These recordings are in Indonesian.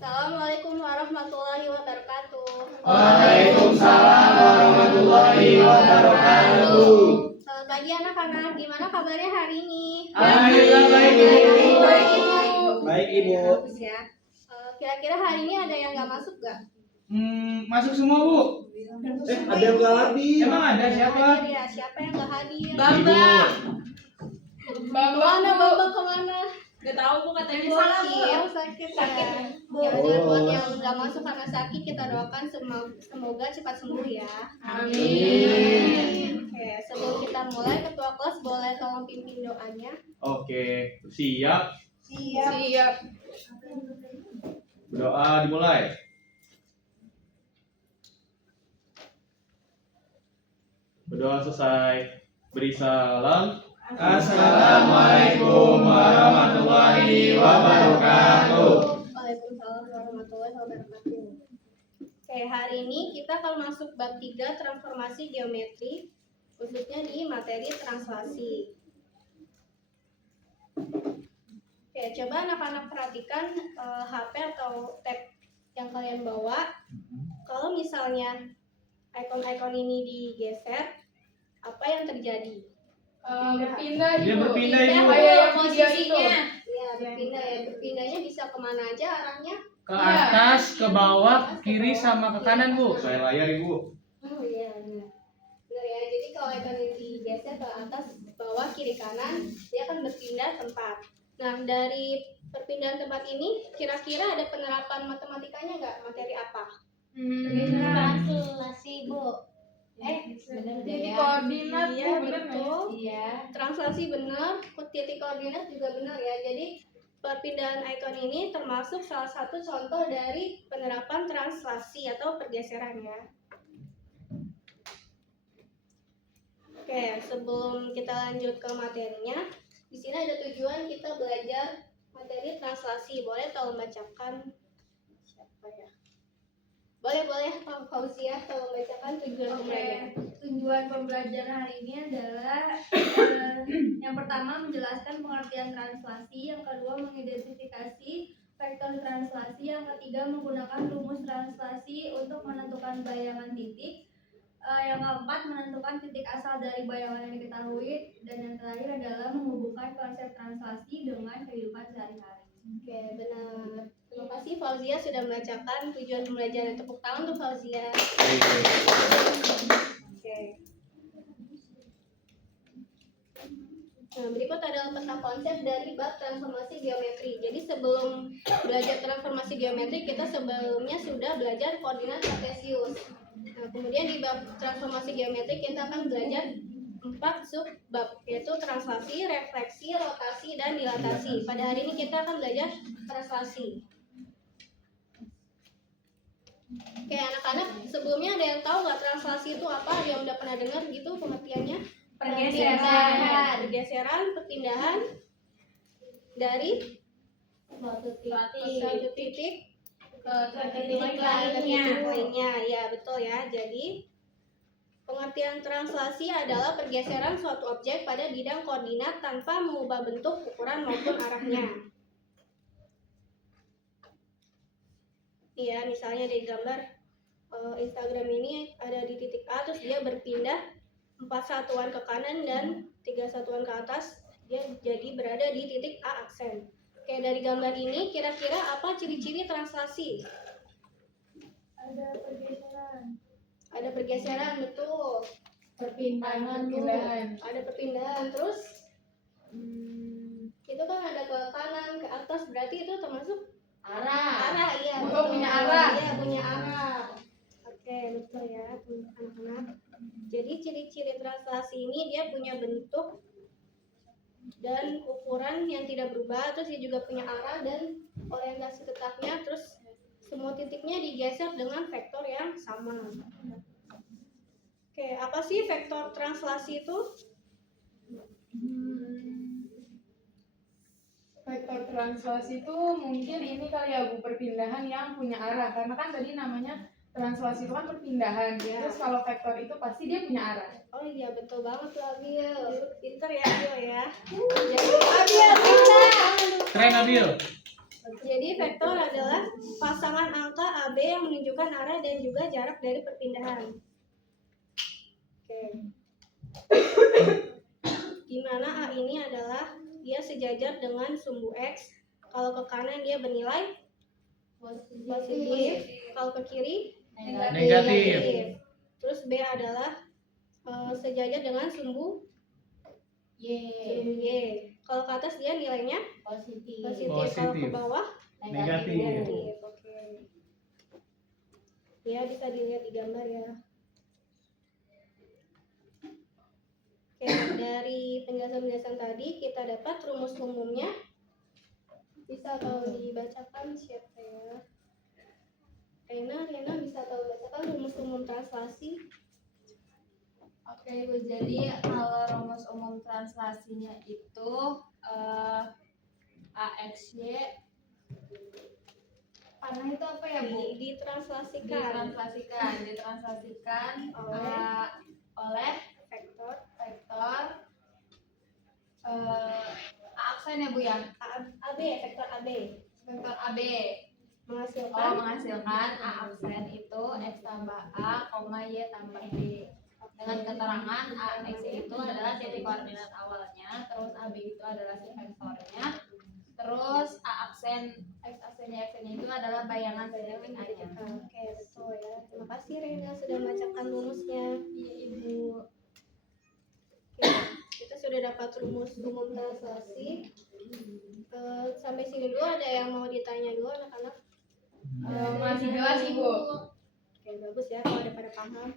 Assalamualaikum warahmatullahi wabarakatuh. Waalaikumsalam warahmatullahi wabarakatuh. Selamat pagi anak-anak, gimana kabarnya hari ini? Alhamdulillah baik Ibu. Baik Ibu. Bagus ya. Kira-kira hari ini ada yang nggak masuk nggak? Masuk semua Bu. Ada yang nggak hadir. Emang ada siapa? Hadir ya, siapa yang nggak hadir? Bambang. Kemana Bambang kemana? Gak tahu Bu, katanya Bu, salah Bu. iya, sakit ya. Bu, buat yang nggak masuk karena sakit kita doakan semoga cepat sembuh ya. Amin. Oke, sebelum kita mulai, ketua kelas boleh tolong pimpin doanya. Oke, siap. Siap. Berdoa dimulai. Berdoa selesai. Beri salam. Assalamualaikum warahmatullahi wabarakatuh. Waalaikumsalam warahmatullahi wabarakatuh. Oke, hari ini kita akan masuk bab 3 transformasi geometri, khususnya di materi translasi. Oke, coba anak-anak perhatikan HP atau tab yang kalian bawa. Kalau misalnya ikon-ikon ini digeser, apa yang terjadi? Berpindah Dia Ibu. berpindah, Pindah Ibu. kayak yang Posisinya. posisinya. Ya, berpindah ya. Berpindahnya bisa kemana aja arahnya? Ke atas, ke bawah, ke kiri sama ke kanan Bu. Saya layar Ibu. Oh iya, benar. Benar ya. Jadi kalau ikon ini digeser ke atas, bawah, kiri, kanan, dia akan berpindah tempat. Nah, dari perpindahan tempat ini, kira-kira ada penerapan matematikanya nggak? Materi apa? Translasi Bu. Bener Titik ya? koordinat Bu, Iya, bener nggak ya? betul. Iya. Translasi benar, titik koordinat juga benar ya. Jadi perpindahan ikon ini termasuk salah satu contoh dari penerapan translasi atau pergeseran ya. Oke, sebelum kita lanjut ke materinya, di sini ada tujuan kita belajar materi translasi. Boleh tolong bacakan siapa ya? Boleh Pak Fauzia tolong bacakan tujuan pembelajaran. Tujuan pembelajaran hari ini adalah yang pertama menjelaskan pengertian translasi, yang kedua mengidentifikasi vektor translasi, yang ketiga menggunakan rumus translasi untuk menentukan bayangan titik, yang keempat menentukan titik asal dari bayangan yang diketahui, dan yang terakhir adalah menghubungkan konsep translasi dengan kehidupan sehari-hari. Oke, benar. Terima kasih Fauzia sudah membacakan tujuan pembelajaran. Tepuk tangan untuk Fauzia. Oke. Nah, berikut adalah peta konsep dari bab transformasi geometri. Jadi sebelum belajar transformasi geometri, kita sebelumnya sudah belajar koordinat kartesius. Nah, kemudian di bab transformasi geometri kita akan belajar 4 subbab, yaitu translasi, refleksi, rotasi, dan dilatasi. Pada hari ini kita akan belajar translasi. Oke, anak-anak, sebelumnya ada yang tahu nggak translasi itu apa? Ada yang udah pernah dengar gitu pengertiannya? Pergeseran, perpindahan dari satu titik ke titik lainnya. Ya, betul ya. Jadi pengertian translasi adalah pergeseran suatu objek pada bidang koordinat tanpa mengubah bentuk, ukuran maupun arahnya. Iya, misalnya di gambar Instagram ini ada di titik A, terus dia berpindah 4 satuan ke kanan dan 3 satuan ke atas, dia jadi berada di titik A aksen. Oke, dari gambar ini kira-kira apa ciri-ciri translasi? Ada pergeseran, betul. Perpindahan. Ada perpindahan, terus itu kan ada ke kanan, ke atas, berarti itu termasuk arah, iya. Oh, betul. punya arah. Iya, punya arah. Oke, betul ya, anak-anak. Jadi ciri-ciri translasi ini dia punya bentuk dan ukuran yang tidak berubah, terus dia juga punya arah dan orientasi tetapnya, terus semua titiknya digeser dengan vektor yang sama. Oke, apa sih vektor translasi itu? Vektor translasi itu mungkin ini kali ya Bu, perpindahan yang punya arah. Karena kan tadi namanya translasi itu kan perpindahan. Ya. Terus kalau vektor itu pasti dia punya arah. Oh iya, betul banget tuh Abil. Pinter ya Abil ya. Jadi Abil pinter. Keren Abil. Jadi vektor adalah pas pasangan angka AB yang menunjukkan arah dan juga jarak dari perpindahan. Oke. Di mana A ini adalah dia sejajar dengan sumbu X. Kalau ke kanan dia bernilai positif, kalau ke kiri Negatif. Terus B adalah sejajar dengan sumbu Y. Kalau ke atas dia nilainya Positif. positif. Kalau ke Positif. bawah Negatif. negatif. Oke. Ya bisa dilihat di gambar ya. Oke, dari penjelasan-penjelasan tadi kita dapat rumus umumnya. Bisa tolong dibacakan siapa ya? Rena bisa tolong bacakan rumus umum translasi. Oke Ibu, jadi kalau rumus umum translasinya itu AXY karena itu apa ya Bu? Ditranslasikan Ditranslasikan Oleh- oleh vektor aksen ya Bu ya, AB, vektor AB vektor AB menghasilkan A aksen itu X tambah A, Y tambah B dengan keterangan AX itu adalah titik koordinat awalnya, terus AB itu adalah si vektornya, terus A aksen X aksennya itu adalah bayangan dari titik A-nya. Oke, betul ya. Terima kasih Rena sudah membacakan rumusnya. Iya Ibu. Oke, kita sudah dapat rumus umum translasi. Sampai sini dulu ada yang mau ditanya dulu anak-anak? Masih jelas Ibu. Oke, bagus ya kalau ada pada paham.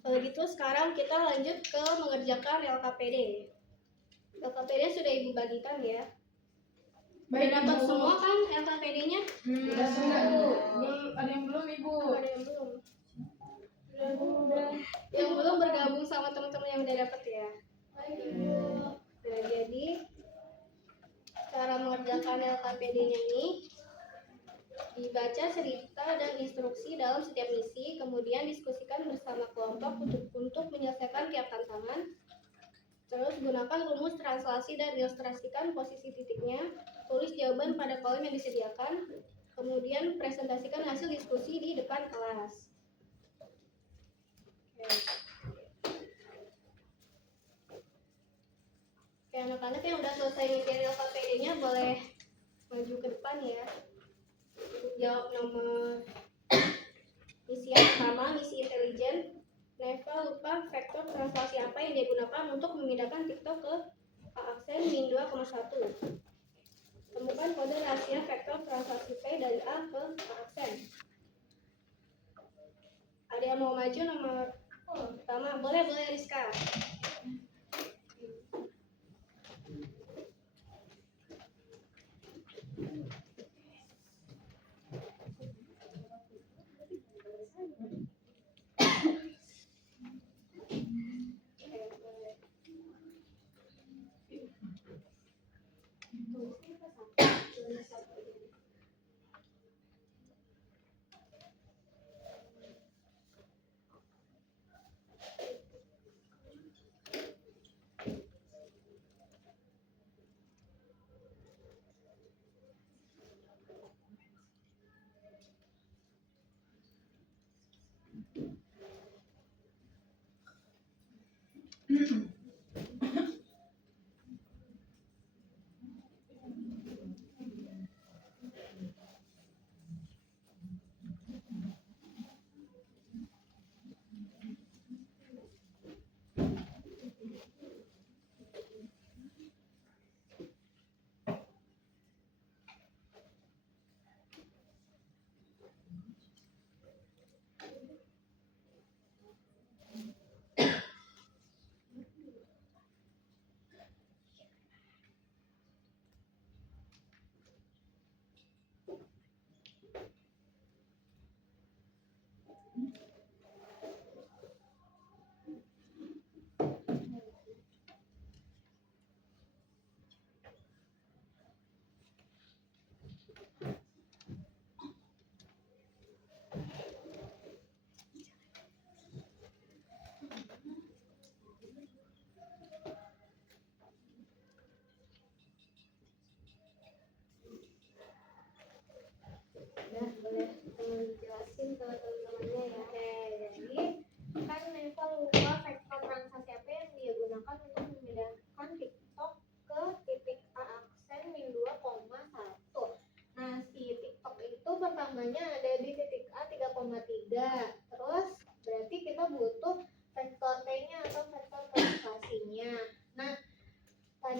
Kalau gitu sekarang kita lanjut ke mengerjakan LKPD. LKPD sudah Ibu bagikan ya. Baik Dapat Ibu. semua kan LKPD-nya? Sudah Bu. Ada yang belum Ibu? Ada yang belum? Yang belum bergabung sama teman-teman yang udah dapat ya. Nah, jadi cara mengerjakan LKPD-nya ini dibaca cerita dan instruksi dalam setiap misi, kemudian diskusikan bersama kelompok untuk menyelesaikan tiap tantangan. Terus gunakan rumus translasi dan ilustrasikan posisi titiknya. Tulis jawaban pada kolom yang disediakan. Kemudian presentasikan hasil diskusi di depan kelas. Oke, anak-anak yang udah selesai ngerjain LKPD-nya boleh maju ke depan ya. Jawab nomor misi yang pertama, misi intelijen. Neva lupa vektor translasi apa yang digunakan untuk memindahkan TikTok ke A aksen min 2,1. Temukan kode rahasia vektor translasi P dari A ke A aksen. Ada yang mau maju nomor pertama? Boleh Rizka.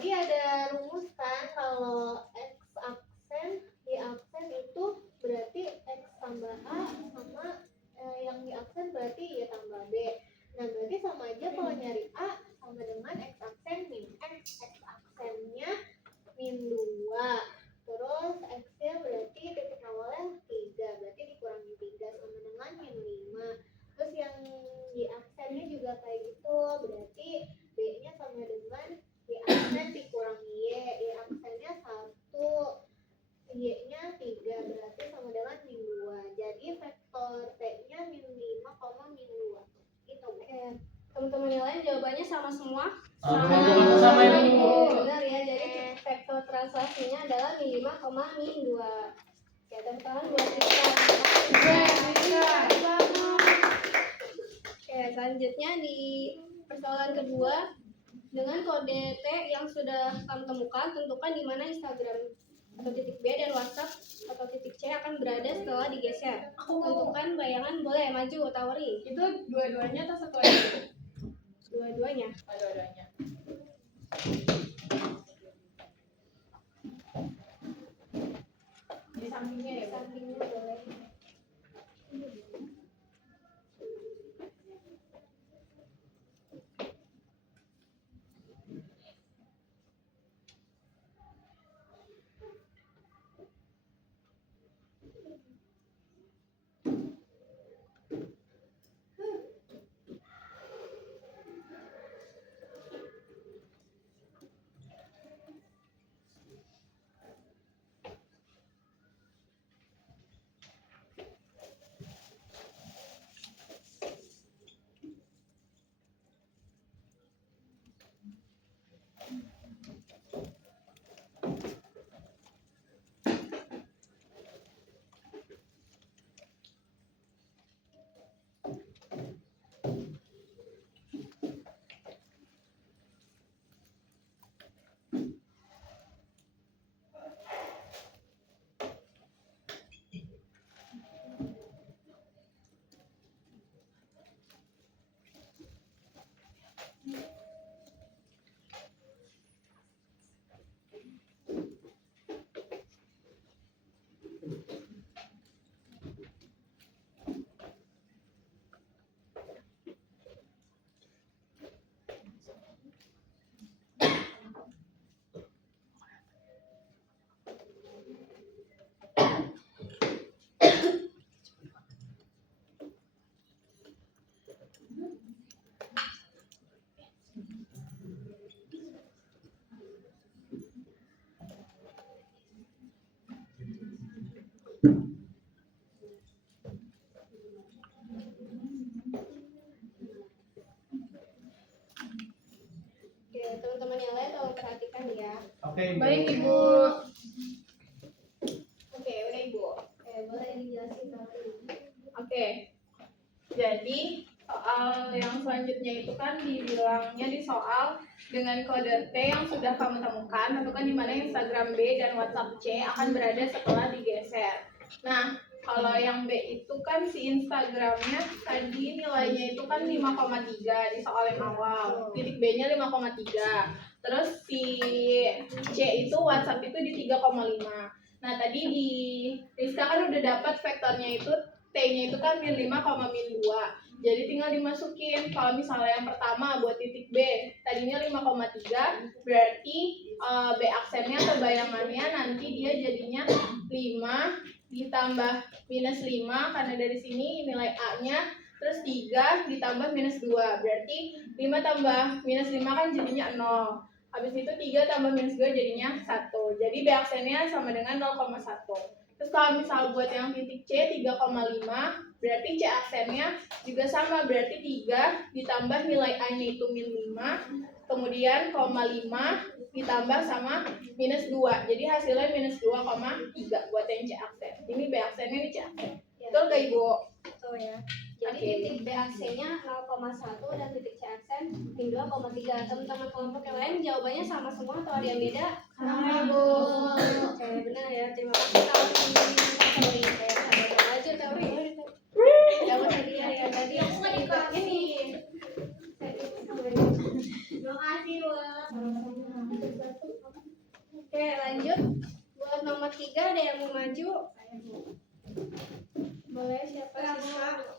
Jadi ada rumus kan kalau X aksen di aksen itu berarti X tambah A sama yang di aksen berarti Y tambah B. Nah berarti sama aja kalau nyari A sama dengan X aksen min X. X aksennya min 2. Terus X-nya berarti titik awalnya 3. Berarti dikurangi 3 sama dengan min 5. Terus yang di aksennya juga kayak gitu. Berarti B-nya sama dengan di aksen dikurangi Y. Y aksennya 1. Y-nya 3. Berarti sama dengan min 2. Jadi vektor T-nya min 5, min 2. Gitu, Bu. Oke, teman-teman yang lain jawabannya sama semua? Sama Ibu. Benar ya, jadi vektor translasinya adalah min 5, min 2. Ya, tepuk tangan buat Rizka. Oke, selanjutnya di persoalan kedua, dengan kode T yang sudah kamu temukan, tentukan di mana Instagram atau titik B dan WhatsApp atau titik C akan berada setelah digeser. Tentukan bayangan, boleh maju, Tauri. Itu dua-duanya atau satu aja? Dua-duanya. Oh, dua-duanya. Di sampingnya ya, Bu? Sampingnya boleh. Oke, teman-teman yang lain tolong perhatikan ya. Oke, Ibu. Baik, Ibu. Oke, udah Ibu. Boleh dijelasin Tauri? Oke. Jadi, soal yang selanjutnya itu kan dibilangnya di soal dengan kode T yang sudah kamu temukan, tentukan di mana Instagram B dan WhatsApp C akan berada setelah digeser. Nah, kalau yang B itu kan si Instagramnya tadi nilainya itu kan 5,3 di soal yang awal. Titik B-nya 5,3. Terus si C itu WhatsApp itu di 3,5. Nah, tadi di Rizka kan udah dapat vektornya itu T-nya itu kan min 5, min 2. Jadi tinggal dimasukin. Kalau misalnya yang pertama buat titik B tadinya 5,3, berarti B aksennya atau bayangannya nanti dia jadinya 5 ditambah minus 5 karena dari sini nilai A-nya, terus 3 ditambah minus 2. Berarti 5 tambah minus 5 kan jadinya 0. Habis itu 3 tambah minus 2 jadinya 1. Jadi B aksennya sama dengan 0,1. Terus kalau misal buat yang titik C 3,5, berarti C aksennya juga sama, berarti 3 ditambah nilai A-nya itu min 5, kemudian 0,5 ditambah sama minus 2. Jadi hasilnya minus 2,3 buat yang C aksen. Ini B aksennya, ini C aksen. Betul gak Ibu? Betul ya. Jadi Oke. titik B aksennya 0,1 dan titik C aksen min 2,3. Teman-teman kelompok yang lain jawabannya sama semua atau ada yang beda? Sama, Bu. Oke, benar ya. Terima kasih Tauri. Ada yang lanjut Tauri. Dapat hadiah ya tadi. Ini. Terima kasih, Bu. lanjut buat nomor 3 ada yang mau maju? Boleh, siapa Siska?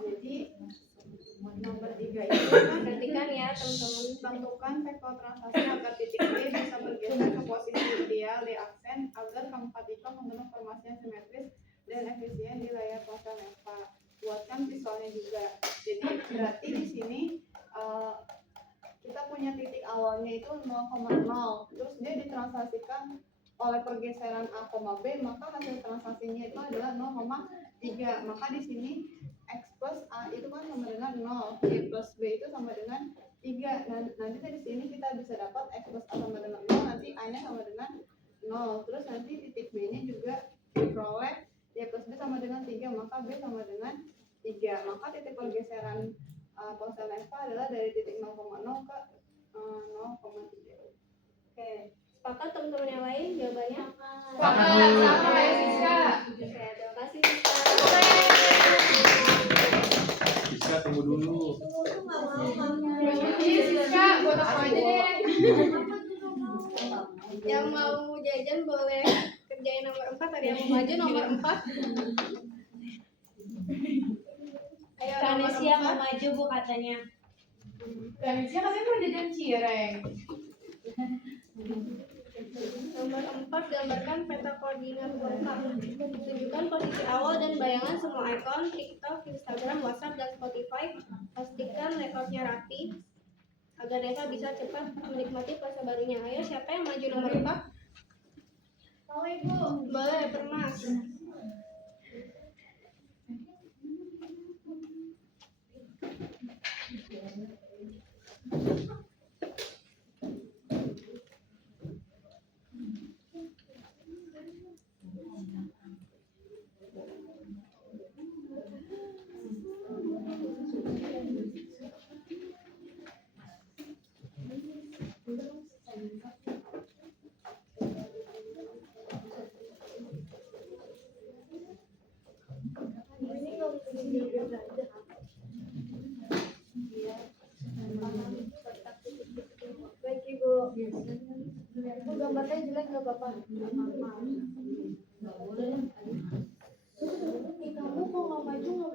Jadi nomor 3 itu kan Perhatikan ya teman-teman. tentukan vektor transaksi agar titik D bisa bergeser ke posisi ideal di aksen agar keempat item menggunakan formasi yang simetris dan efisien di layar ponsel Neva. Buatkan visualnya juga. Jadi berarti di sini kita punya titik awalnya itu 0,0, terus dia ditransaksikan oleh pergeseran A, B, maka hasil transaksinya itu adalah 0,3. Maka di sini X plus A itu kan sama dengan 0, Y plus B itu sama dengan 3. Nah, nanti dari sini kita bisa dapat X plus A sama dengan 0, nanti A-nya sama dengan 0. Terus nanti titik B-nya juga diperoleh Y plus B sama dengan 3, maka B sama dengan 3. Maka titik pergeseran ponsel Neva adalah dari titik 0,0 ke 0,3. Oke, sepakat teman-teman yang lain jawabannya? Sepakat, sama kayak Siska. Oke, terima kasih Siska. Siska tunggu dulu. Iya Siska, buat aku aja deh. Yang mau jajan boleh kerjain nomor 4, ada yang mau maju nomor 4. Ayo nomor Kanesia mau 4. maju bu katanya. Kanesia katanya mau jajan cireng. Nomor 4, gambarkan peta koordinat lengkap. Tunjukkan posisi awal dan bayangan semua ikon TikTok, Instagram, WhatsApp, dan Spotify. Pastikan rekornya rapi agar Neva bisa cepat menikmati fase barunya. Ayo, siapa yang maju nomor 4? Mau Ibu? Boleh, Permas. Baik Ibu. Ibu gambarnya jelek nggak apa-apa. Kamu kok nggak maju nggak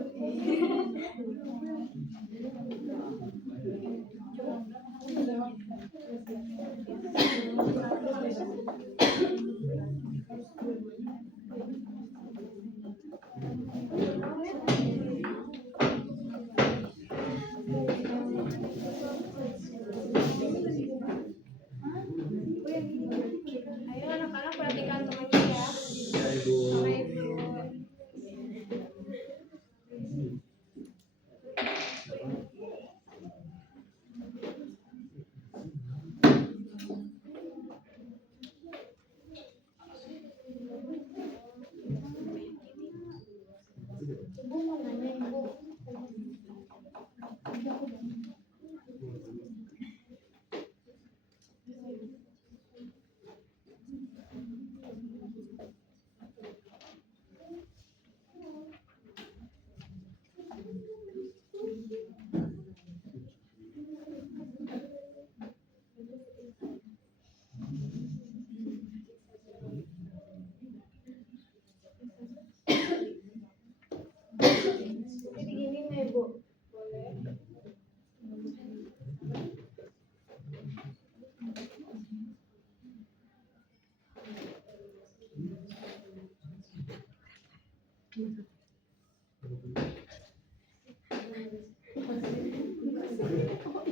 Ayo anak-anak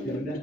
Ya udah.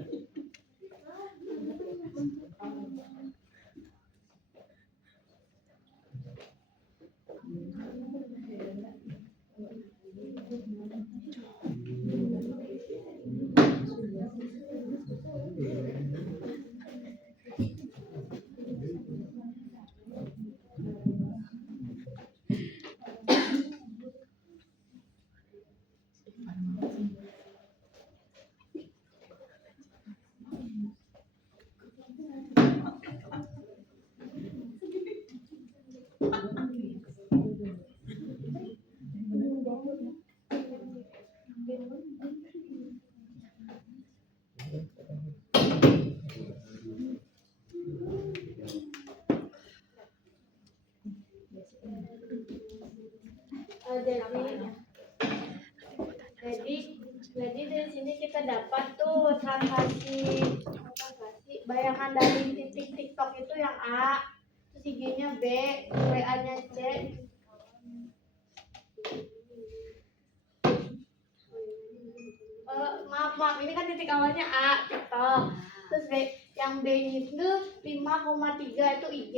Jadi dari sini kita dapat tuh transaksi bayangan dari titik TikTok itu yang A, terus IG-nya B, WA-nya C. Maaf, ini kan titik awalnya A, TikTok. Terus B, yang B itu 5,3 itu IG,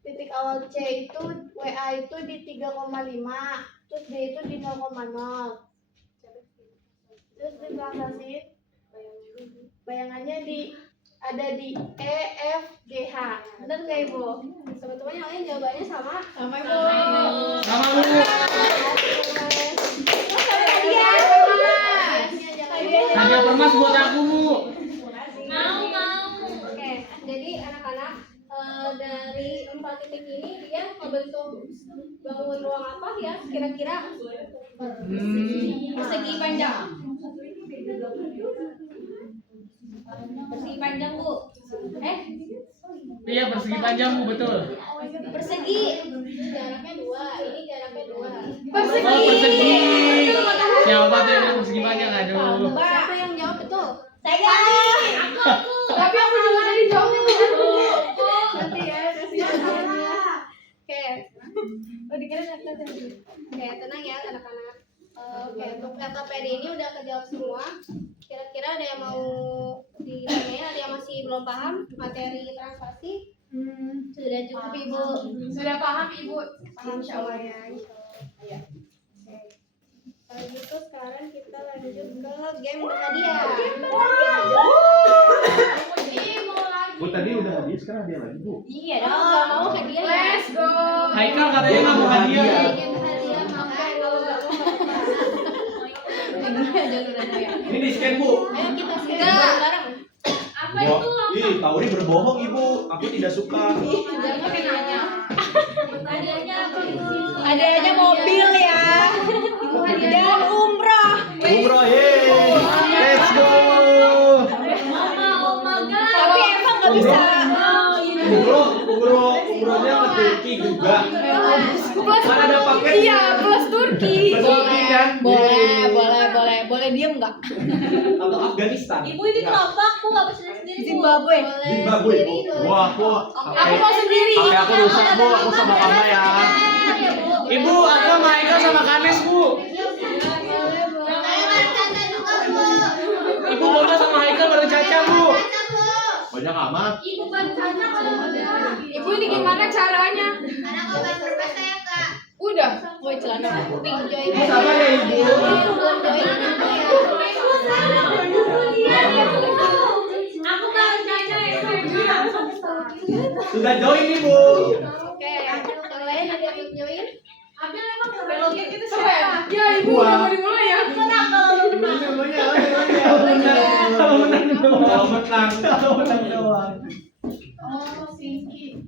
titik awal C itu WA itu di 3,5, terus D itu di 0,0. Terus ditransaksi bayangannya ada di E, F, G, H. Benar nggak Ibu? Teman-teman yang lain jawabannya sama? Sama Ibu. Sama Bu. Hadiah permas buat aku Bu. Oke, jadi anak-anak dari 4 titik ini dia membentuk bangun ruang apa ya? Kira-kira persegi panjang. Persegi panjang Bu. Iya persegi panjang Bu betul. Persegi. Jaraknya 2. Ini jaraknya 2. Oh persegi. Siapa tuh yang persegi panjang? Aduh. Siapa yang jawab betul? Saya. Tapi aku juga tadi jawabnya benar Bu. Nanti ya, kasihan. Oke. Oh, dikira nggak Oke, tenang ya anak-anak. Oke, untuk LKPD ini udah kejawab semua. Kira-kira ada yang mau ditanya? Ada yang masih belum paham materi transaksi? Sudah cukup Ibu. Sudah paham Ibu? Paham semuanya. Ayo. Kalau gitu sekarang kita lanjut ke game berhadiah. Bu tadi udah hadiah, sekarang hadiah lagi Bu. Iya dong. Nggak mau hadiah ya? Let's go. Haikal katanya nggak mau hadiah. Game hadiah makan kalau nggak mau Ini di scan Bu. Ayo kita scan bareng-bareng. Apa itu? Ih, Tauri berbohong Ibu. Aku tidak suka. Jangan pakai nanya. Hadiahnya mobil ya. Dan umroh. Umroh, yeay. Let's go. Tapi emang nggak bisa. Umrohnya ke Turki juga. Kan ada paket. Iya, plus Turki. Plus Turki kan? Boleh diem nggak? Atau Afghanistan. Ibu ini kelompok, aku nggak bisa sendiri. Zimbabwe. Zimbabwe, Bu. Wah, Aku mau sendiri. Oke, aku rusak Bu. Aku sama Mama ya. Ibu, aku sama Haikal sama Kanes Bu. Ibu boleh sama Haikal bareng Caca Bu. Banyak amat. Ibu ini gimana caranya? Udah. Woi celana pink join. Sama ya Ibu. Belum join apa ya? Aku mau Caca Sudah join Ibu. Oke, kalau lain ada yang join? Beloknya gitu Siapa? Ya Ibu Gua. udah mau dimulai ya. Kalau menang doang. Oh, Sinki.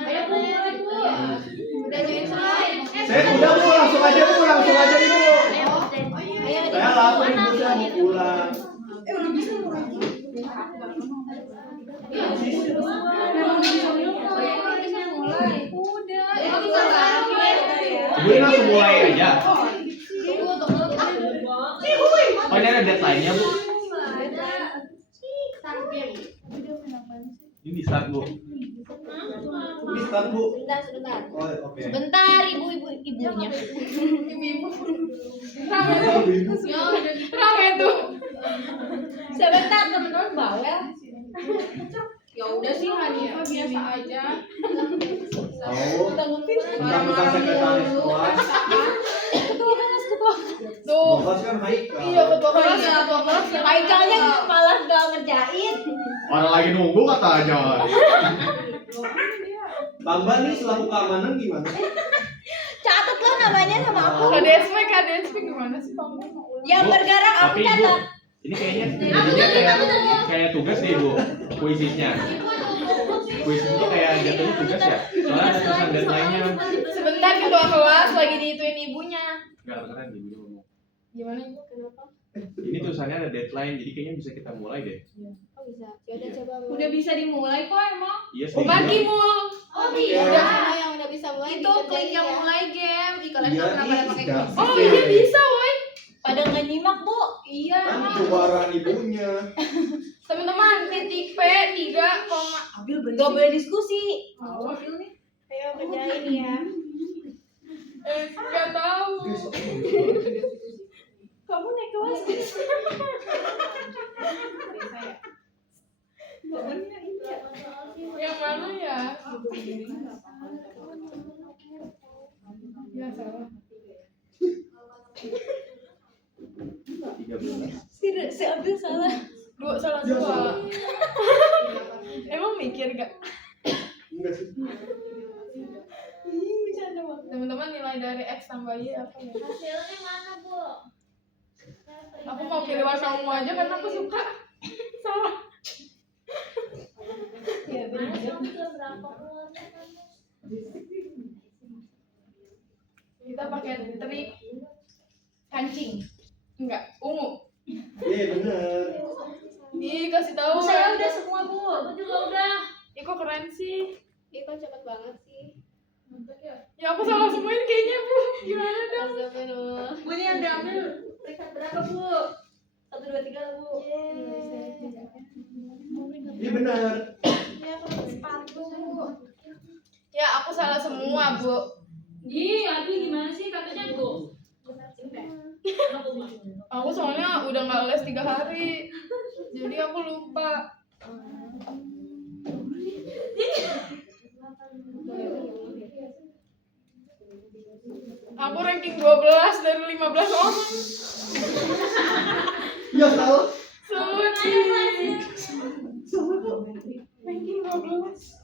Ayo Bu, mulai Bu. Udah join semua? Saya udah Bu, langsung aja Ibu. Ayo Saya lapar Ibu, saya mau pulang. Ibu ini langsung mulai aja. Oh ini ada deadline-nya Bu. Ini di start Bu. Ini sebentar Bu. Sebentar. Oh, oke. Sebentar, ibunya. Ibu-ibu. Rame tuh. Sebentar, teman-teman bawel. Ya udah sih Hanifah biasa aja. Oh, bukan sekretaris kelas. Tuh. Kelas kan Haikal. Iya, ketua kelas. Ketua kelas. Haikalnya malah gak ngerjain. Orang lagi nunggu katanya. Bamba nih selaku keamanan gimana? Catat lo namanya sama aku. KDSP gimana sih Bang? Yang bergerak aku Tapi Ibu, catat. ini kayaknya kayak tugas nih Bu, puisinya. Puisi itu kayak jatuhnya tugas ya? Soalnya ada tulisan deadline-nya. Sebentar ketua kelas lagi diituin ibunya. Enggak keren nih Bu ngomong. Gimana Ibu? Kenapa? Ini tulisannya ada deadline, jadi kayaknya bisa kita mulai deh. Oh bisa. Yaudah coba mulai. Udah bisa dimulai kok emang. Iya sih. Pagi mul. Oh iya. Semua yang udah bisa mulai Itu klik dikerjain yang ya. mulai game. Ih, kalian Iya, nggak pernah ih, pakai nggak. quiz. Oh iya bisa woi. Pada nggak nyimak bu. Iya. Kan keluaran ibunya. Teman-teman titik P 3, Gak boleh diskusi. oh. Ayo kerjain ya. Nggak tahu. Kamu naik kelas. Yang mana ya? Ya salah. 13. Si Abdul salah. Salah dua. Emang mikir gak? Enggak sih. Teman-teman nilai dari X tambah Y apa ya? Hasilnya mana, Bu? Aku mau pilih warna ungu aja karena aku suka. Salah. Ya, Mana dong berapa keluarnya kamu? kita pakai trik kancing. Enggak, ungu. Iya benar. Ih, kasih tahu. Saya udah semua bu. Aku juga udah. Ih, kok keren sih? Ih kok cepet banget sih. Ya aku salah semuanya kayaknya, Bu. Gimana dong? Astagfirullah. Bu ini yang diambil peringkat berapa Bu? 1, 2, 3 lah bu. Iya benar. Ya kalau sepatu Bu. Ya, aku salah semua, Bu. Ih, Adi gimana sih katanya Bu? Aku soalnya udah nggak les 3 hari. Jadi aku lupa. Aku ranking 12 dari 15 orang. Ya salah. Semuji. Ranking 12.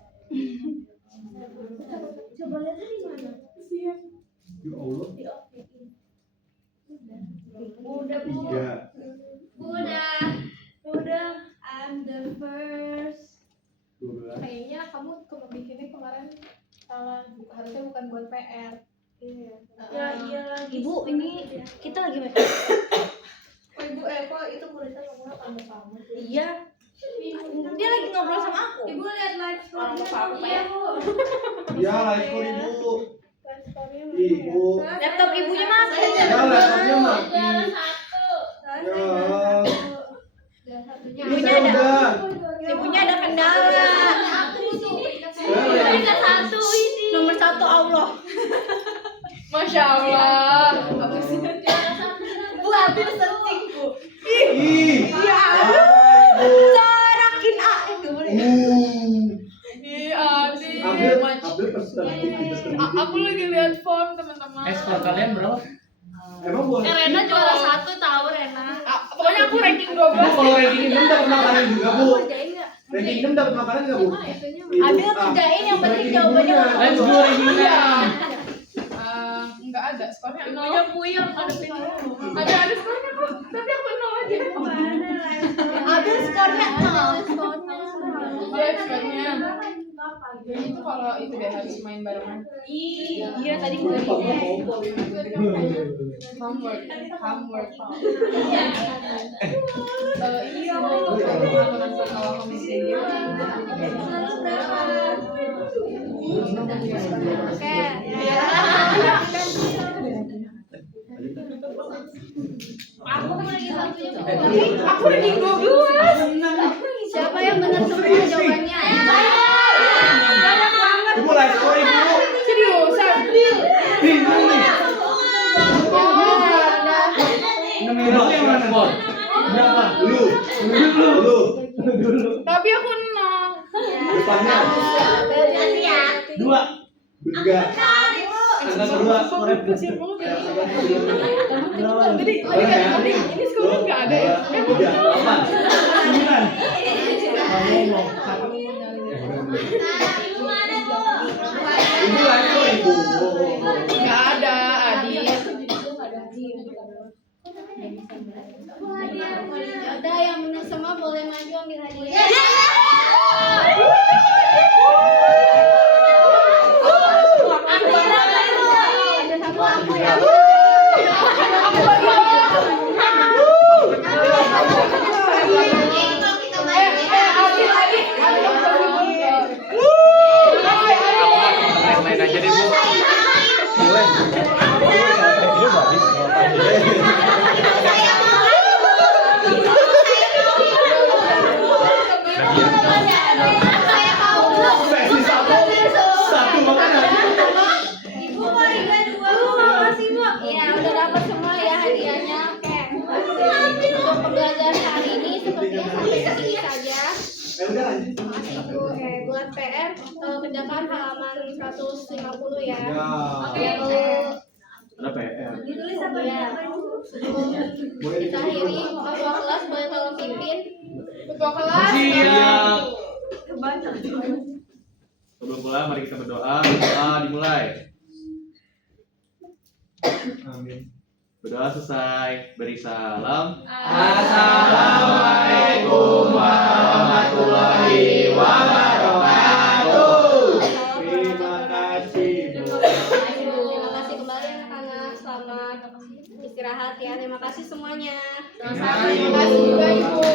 Coba lihat di mana? Siap. Ya Allah. Udah Bu. 3. Udah. I'm the first. 12. Kayaknya kamu bikinnya kemarin salah. Harusnya bukan buat PR. Iya. Ya iya lagi. Ibu ini kita lagi main. Oh Ibu kok itu muridnya ngomongnya kamu sih. Iya. Dia lagi ngobrol sama aku. Ibu lihat live story-nya Apa-apa dong. ya? Bu. Ya live call ibu. Ibu. Laptop ibunya mati. Ya laptopnya mati. Ya. Ibunya Bisa ada. udah. Ibunya ada kendala. Peringkat 1 ini. Nomor 1 Allah. Masya Allah. Apa sih? Bu Abil searching bu. Ih. Iya. Ibu. Sarakin A itu boleh. Ih, Adi. Abdul pesan. Aku lagi lihat form, teman-teman. Skor kalian berapa? Emang boleh. Rena juara 1 tahu Rena. Pokoknya aku ranking Bu, 12. kalau ranking 6 dapat makanan juga bu. Ranking 6 dapat makanan nggak bu? Abil kerjain yang penting jawabannya mana. Let's go ranking 6. Enggak ada skornya. Namanya Puyang ada Ada skornya kok. Tapi aku 0 aja. Abil skornya 0. Iya, skornya. Jadi itu kalau itu deh harus main barengan. Iya tadi gue Homework. Ini sih aku nonton awal Oke. Aku lagi satunya Bu. Aku ranking 12. Siapa yang benar semua jawabannya? Ibu live Dulu. Tapi aku 0. Depannya. Berarti ya. 2. 3. Angka kedua. Kecil banget. Tadi ini sekolah nggak ada ya? 9. Ibu lagi kok ibu. Nggak ada, Adi. Udah yang benar semua boleh maju ambil hadiah. Ada satu aku ya. Lain aja deh Bu. Sesi satu makanan. Iya, udah dapat semua ya hadiahnya. Oke. Untuk pembelajaran hari ini sepertinya sampai sini saja. Udah lanjut. Oke, buat PR kerjakan halaman 150 ya. Ya. Ada PR. Ditulis apa Ya. Sebelum kita akhiri, ketua kelas boleh tolong pimpin. Ketua kelas. Siap. Sebelum pulang, mari kita berdoa. Berdoa dimulai. Amin. Berdoa selesai. Beri salam. Assalamualaikum warahmatullahi wabarakatuh. Terima kasih. Terima kasih kembali anak-anak. Selamat istirahat ya. Terima kasih semuanya. Terima kasih juga Ibu.